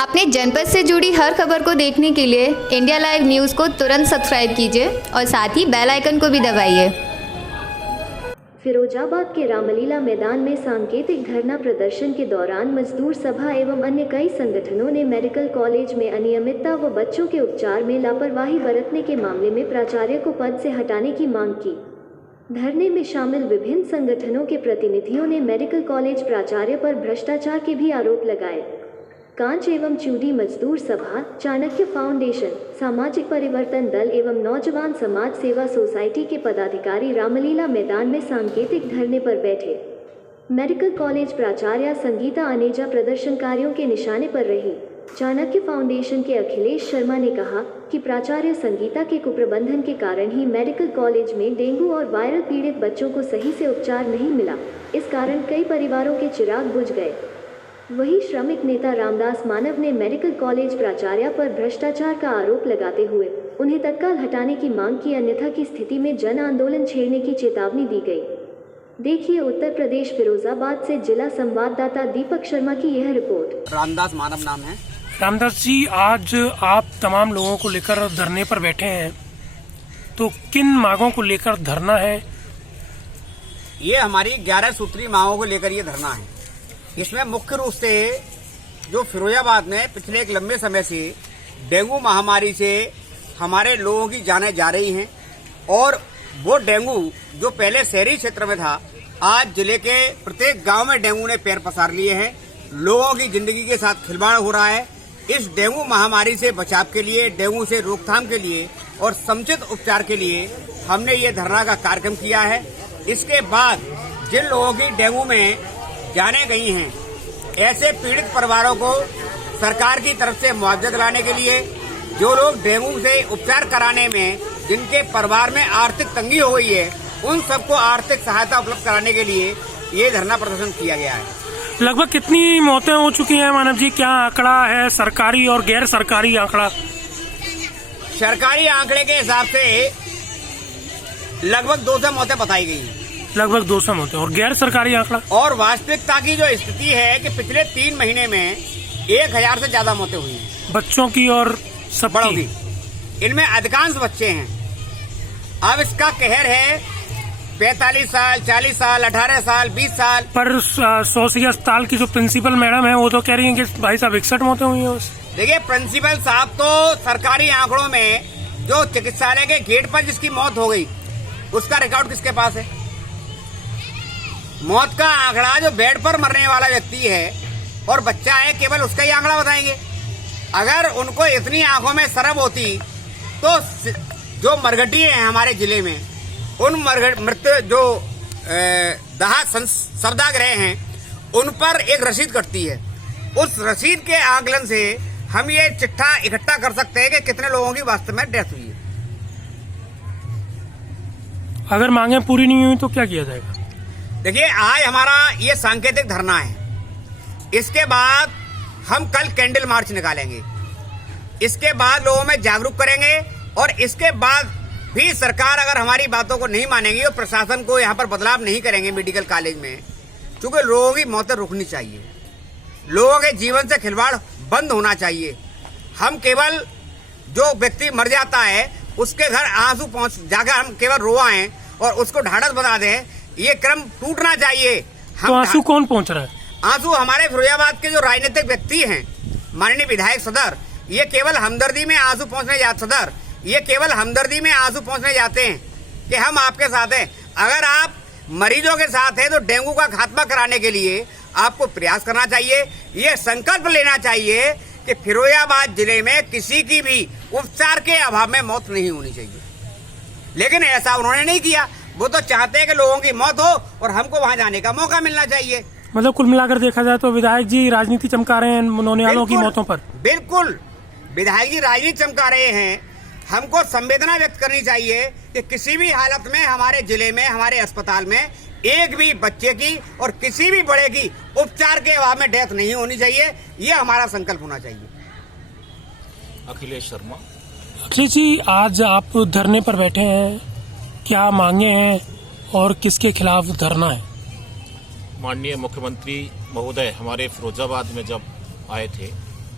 अपने जनपद से जुड़ी हर खबर को देखने के लिए इंडिया लाइव न्यूज़ को तुरंत सब्सक्राइब कीजिए और साथ ही बेल आइकन को भी दबाइए। फिरोजाबाद के रामलीला मैदान में सांकेतिक धरना प्रदर्शन के दौरान मजदूर सभा एवं अन्य कई संगठनों ने मेडिकल कॉलेज में अनियमितता व बच्चों के उपचार में लापरवाही बरतने के मामले में प्राचार्य को पद से हटाने की मांग की। धरने में शामिल विभिन्न संगठनों के प्रतिनिधियों ने मेडिकल कॉलेज प्राचार्य पर भ्रष्टाचार के भी आरोप लगाए। कांच एवं चूड़ी मजदूर सभा, चाणक्य फाउंडेशन, सामाजिक परिवर्तन दल एवं नौजवान समाज सेवा सोसाइटी के पदाधिकारी रामलीला मैदान में सांकेतिक धरने पर बैठे। मेडिकल कॉलेज प्राचार्य संगीता अनेजा प्रदर्शनकारियों के निशाने पर रही। चाणक्य फाउंडेशन के अखिलेश शर्मा ने कहा कि प्राचार्य संगीता के कुप्रबंधन के कारण ही मेडिकल कॉलेज में डेंगू और वायरल पीड़ित बच्चों को सही से उपचार नहीं मिला। इस कारण कई परिवारों के चिराग बुझ गए। वहीं श्रमिक नेता रामदास मानव ने मेडिकल कॉलेज प्राचार्य पर भ्रष्टाचार का आरोप लगाते हुए उन्हें तत्काल हटाने की मांग की, अन्यथा की स्थिति में जन आंदोलन छेड़ने की चेतावनी दी गई। देखिए उत्तर प्रदेश फिरोजाबाद से जिला संवाददाता दीपक शर्मा की यह रिपोर्ट। रामदास मानव नाम है। रामदास जी, आज आप तमाम लोगों को लेकर धरने पर बैठे हैं, तो किन मांगों को लेकर धरना है? ये हमारी 11 सूत्री मांगों को लेकर ये धरना है। इसमें मुख्य रूप से जो फिरोजाबाद में पिछले एक लंबे समय से डेंगू महामारी से हमारे लोगों की जानें जा रही हैं और वो डेंगू जो पहले शहरी क्षेत्र में था, आज जिले के प्रत्येक गांव में डेंगू ने पैर पसार लिए हैं। लोगों की जिंदगी के साथ खिलवाड़ हो रहा है। इस डेंगू महामारी से बचाव के लिए, डेंगू से रोकथाम के लिए और समुचित उपचार के लिए हमने ये धरना का कार्यक्रम किया है। इसके बाद जिन लोगों की डेंगू में जाने गई हैं, ऐसे पीड़ित परिवारों को सरकार की तरफ से मुआवजा दिलाने के लिए, जो लोग डेंगू से उपचार कराने में जिनके परिवार में आर्थिक तंगी हो गई है, उन सबको आर्थिक सहायता उपलब्ध कराने के लिए ये धरना प्रदर्शन किया गया है। लगभग कितनी मौतें हो चुकी हैं मानव जी? क्या आंकड़ा है, सरकारी और गैर सरकारी आंकड़ा? सरकारी आंकड़े के हिसाब से लगभग 200 मौतें बताई गई हैं। लगभग 200 मौतें। और गैर सरकारी आंकड़ा? और वास्तविकता की जो स्थिति है कि पिछले 3 महीने में 1000 से ज्यादा मौतें हुई हैं। बच्चों की और सब बड़ों की। इनमें अधिकांश बच्चे हैं। अब इसका कहर है 45 साल, 40 साल, 18 साल, 20 साल। पर सोसी अस्पताल की जो प्रिंसिपल मैडम है वो तो कह रही है कि भाई साहब 61 मौतें हुई हैं। देखिए, प्रिंसिपल साहब तो सरकारी आंकड़ों में जो चिकित्सालय के गेट पर जिसकी मौत हो गई, उसका रिकॉर्ड किसके पास है? मौत का आंकड़ा जो बेड पर मरने वाला व्यक्ति है और बच्चा है, केवल उसका ही आंकड़ा बताएंगे। अगर उनको इतनी आंखों में शर्म होती तो जो मरघटी हैं हमारे जिले में, उन मृत जो दाह शवदाह हैं, उन पर एक रसीद कटती है। उस रसीद के आकलन से हम ये चिट्ठा इकट्ठा कर सकते हैं कि कितने लोगों की वास्तव में डेथ हुई है। अगर मांगे पूरी नहीं हुई तो क्या किया जाएगा? देखिए, आज हमारा ये सांकेतिक धरना है। इसके बाद हम कल कैंडल मार्च निकालेंगे। इसके बाद लोगों में जागरूक करेंगे और इसके बाद भी सरकार अगर हमारी बातों को नहीं मानेगी और प्रशासन को यहाँ पर बदलाव नहीं करेंगे मेडिकल कॉलेज में, क्योंकि लोगों की मौतें रुकनी चाहिए, लोगों के जीवन से खिलवाड़ बंद होना चाहिए। हम केवल जो व्यक्ति मर जाता है उसके घर आंसू पहुंच जाकर हम केवल रोआएं और उसको ढाढ़स बना दें, ये क्रम टूटना चाहिए। तो आंसू कौन पहुंच रहा है? आंसू हमारे फिरोजाबाद के जो राजनीतिक व्यक्ति हैं, माननीय विधायक सदर, ये केवल हमदर्दी में आंसू पहुंचने जाते हैं कि हम आपके साथ हैं। अगर आप मरीजों के साथ हैं तो डेंगू का खात्मा कराने के लिए आपको प्रयास करना चाहिए। ये संकल्प लेना चाहिए कि फिरोजाबाद जिले में किसी की भी उपचार के अभाव में मौत नहीं होनी चाहिए। लेकिन ऐसा उन्होंने नहीं किया। वो तो चाहते हैं कि लोगों की मौत हो और हमको वहां जाने का मौका मिलना चाहिए। मतलब कुल मिलाकर देखा जाए तो विधायक जी राजनीति चमका रहे हैं नौने वालों की मौतों पर। बिल्कुल, विधायक जी राजनीति चमका रहे हैं। हमको संवेदना व्यक्त करनी चाहिए कि किसी भी हालत में हमारे जिले में, हमारे अस्पताल में एक भी बच्चे की और किसी भी बड़े की उपचार के अभाव में डेथ नहीं होनी चाहिए। ये हमारा संकल्प होना चाहिए। अखिलेश शर्मा। अखिलेश जी, आज आप धरने पर बैठे हैं, क्या मांगे हैं और किसके खिलाफ धरना है? माननीय मुख्यमंत्री महोदय हमारे फिरोजाबाद में जब आए थे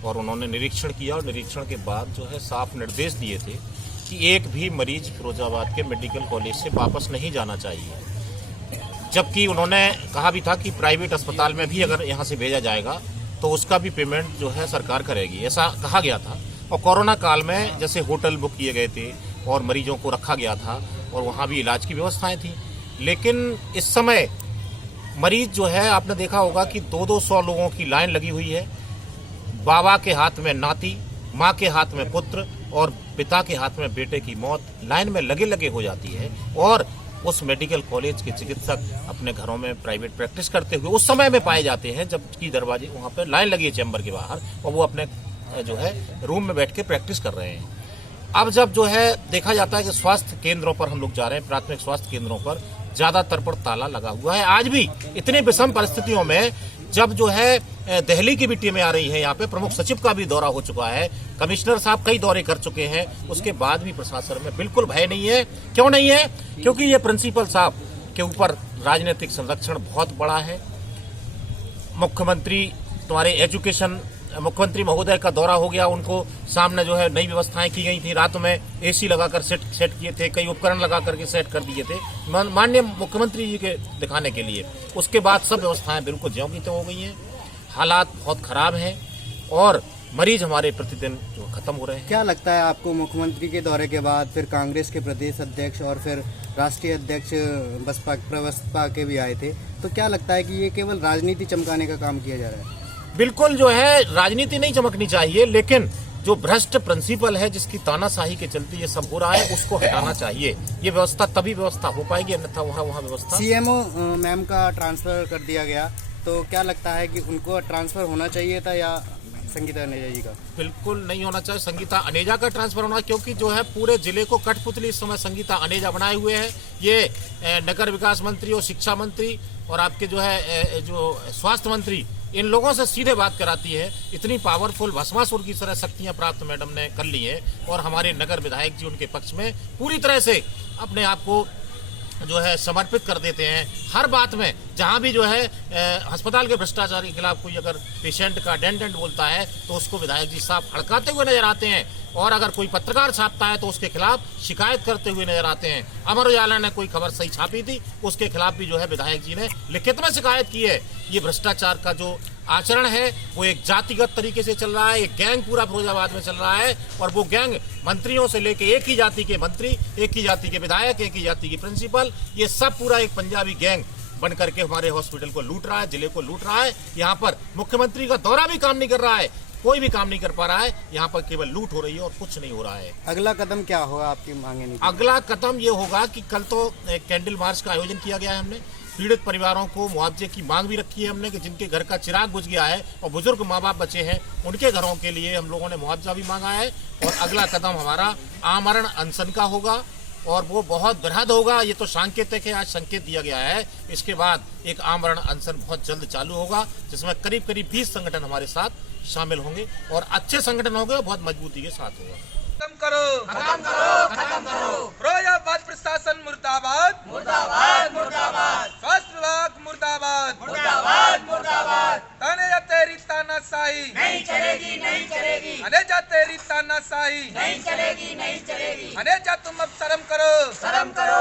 और उन्होंने निरीक्षण किया और निरीक्षण के बाद जो है साफ निर्देश दिए थे कि एक भी मरीज फिरोजाबाद के मेडिकल कॉलेज से वापस नहीं जाना चाहिए। जबकि उन्होंने कहा भी था कि प्राइवेट अस्पताल में भी अगर यहाँ से भेजा जाएगा तो उसका भी पेमेंट जो है सरकार करेगी, ऐसा कहा गया था। और कोरोना काल में जैसे होटल बुक किए गए थे और मरीजों को रखा गया था और वहाँ भी इलाज की व्यवस्थाएं थी। लेकिन इस समय मरीज जो है आपने देखा होगा कि 200 लोगों की लाइन लगी हुई है। बाबा के हाथ में नाती, माँ के हाथ में पुत्र और पिता के हाथ में बेटे की मौत लाइन में लगे लगे हो जाती है। और उस मेडिकल कॉलेज के चिकित्सक अपने घरों में प्राइवेट प्रैक्टिस करते हुए उस समय में पाए जाते हैं जबकि दरवाजे वहाँ पर लाइन लगी है चैम्बर के बाहर और वो अपने जो है रूम में बैठ के प्रैक्टिस कर रहे हैं। अब जब जो है देखा जाता है कि स्वास्थ्य केंद्रों पर हम लोग जा रहे हैं, प्राथमिक स्वास्थ्य केंद्रों पर ज्यादातर पर ताला लगा हुआ है। आज भी इतनी विषम परिस्थितियों में जब जो है दिल्ली की भी टीमें आ रही है, यहाँ पे प्रमुख सचिव का भी दौरा हो चुका है, कमिश्नर साहब कई दौरे कर चुके हैं, उसके बाद भी प्रशासन में बिल्कुल भय नहीं है। क्यों नहीं है? क्योंकि ये प्रिंसिपल साहब के ऊपर राजनीतिक संरक्षण बहुत बड़ा है। मुख्यमंत्री तुम्हारे एजुकेशन मुख्यमंत्री महोदय का दौरा हो गया, उनको सामने जो है नई व्यवस्थाएं की गई थी, रात में एसी लगाकर सेट किए थे, कई उपकरण लगा करके सेट कर दिए थे माननीय मुख्यमंत्री जी के दिखाने के लिए। उसके बाद सब व्यवस्थाएं बिल्कुल ज्यों की त्यों हो गई हैं। हालात बहुत खराब हैं और मरीज हमारे प्रतिदिन जो खत्म हो रहे हैं। क्या लगता है आपको मुख्यमंत्री के दौरे के बाद फिर कांग्रेस के प्रदेश अध्यक्ष और फिर राष्ट्रीय अध्यक्ष बसपा के भी आए थे, तो क्या लगता है कि ये केवल राजनीति चमकाने का काम किया जा रहा है? बिल्कुल जो है राजनीति नहीं चमकनी चाहिए, लेकिन जो भ्रष्ट प्रिंसिपल है जिसकी तानाशाही के चलते ये सब हो रहा है उसको हटाना चाहिए। ये व्यवस्था तभी व्यवस्था हो पाएगी, अन्यथा वहाँ व्यवस्था। सीएमओ मैम का ट्रांसफर कर दिया गया, तो क्या लगता है कि उनको ट्रांसफर होना चाहिए था या संगीता अनेजा जी का? बिल्कुल नहीं होना चाहिए संगीता अनेजा का ट्रांसफर होना, क्योंकि जो है पूरे जिले को कठपुतली इस समय संगीता अनेजा बनाए हुए हैं। ये नगर विकास मंत्री और शिक्षा मंत्री और आपके जो है जो स्वास्थ्य मंत्री, इन लोगों से सीधे बात कराती है। इतनी पावरफुल भस्मासुर की तरह शक्तियां प्राप्त मैडम ने कर ली है और हमारे नगर विधायक जी उनके पक्ष में पूरी तरह से अपने आप को जो है समर्पित कर देते हैं। हर बात में जहां भी जो है अस्पताल के भ्रष्टाचार के खिलाफ कोई अगर पेशेंट का डेंट बोलता है तो उसको विधायक जी साफ हड़काते हुए नजर आते हैं, और अगर कोई पत्रकार छापता है तो उसके खिलाफ शिकायत करते हुए नजर आते हैं। अमर उजाला ने कोई खबर सही छापी थी, उसके खिलाफ भी जो है विधायक जी ने लिखित में शिकायत की है। ये भ्रष्टाचार का जो आचरण है वो एक जातिगत तरीके से चल रहा है, एक गैंग पूरा फिरोजाबाद में चल रहा है, और वो गैंग मंत्रियों से लेके एक ही जाति के मंत्री, एक ही जाति के विधायक, एक ही जाति के प्रिंसिपल, ये सब पूरा एक पंजाबी गैंग बन करके हमारे हॉस्पिटल को लूट रहा है, जिले को लूट रहा है। यहाँ पर मुख्यमंत्री का दौरा भी काम नहीं कर रहा है, कोई भी काम नहीं कर पा रहा है, यहाँ पर केवल लूट हो रही है और कुछ नहीं हो रहा है। अगला कदम क्या होगा आपकी मांगे? अगला कदम ये होगा कि कल तो कैंडल मार्च का आयोजन किया गया है हमने, पीड़ित परिवारों को मुआवजे की मांग भी रखी है हमने कि जिनके घर का चिराग बुझ गया है और बुजुर्ग माँ बाप बचे हैं उनके घरों के लिए हम लोगों ने मुआवजा भी मांगा है। और अगला कदम हमारा आमरण अनशन का होगा और वो बहुत बृहद होगा। ये तो सांकेतिक है, आज संकेत दिया गया है। इसके बाद एक आमरण अनशन बहुत जल्द चालू होगा जिसमें करीब 20 संगठन हमारे साथ शामिल होंगे और अच्छे संगठन होंगे और बहुत मजबूती के साथ होगा। खत्म करो, खत्म करो, खत्म करो। फिरोजाबाद प्रशासन मुर्दाबाद, मुर्दाबाद, मुर्दाबाद। स्वास्थ्य विभाग मुर्दाबाद, मुर्दाबाद, मुर्दाबाद। अनेजा तेरी तानाशाही नहीं चलेगी, नहीं चलेगी। अनेजा तेरी तानाशाही नहीं चलेगी, नहीं चलेगी। अनेजा तुम अब शर्म करो, शर्म करो,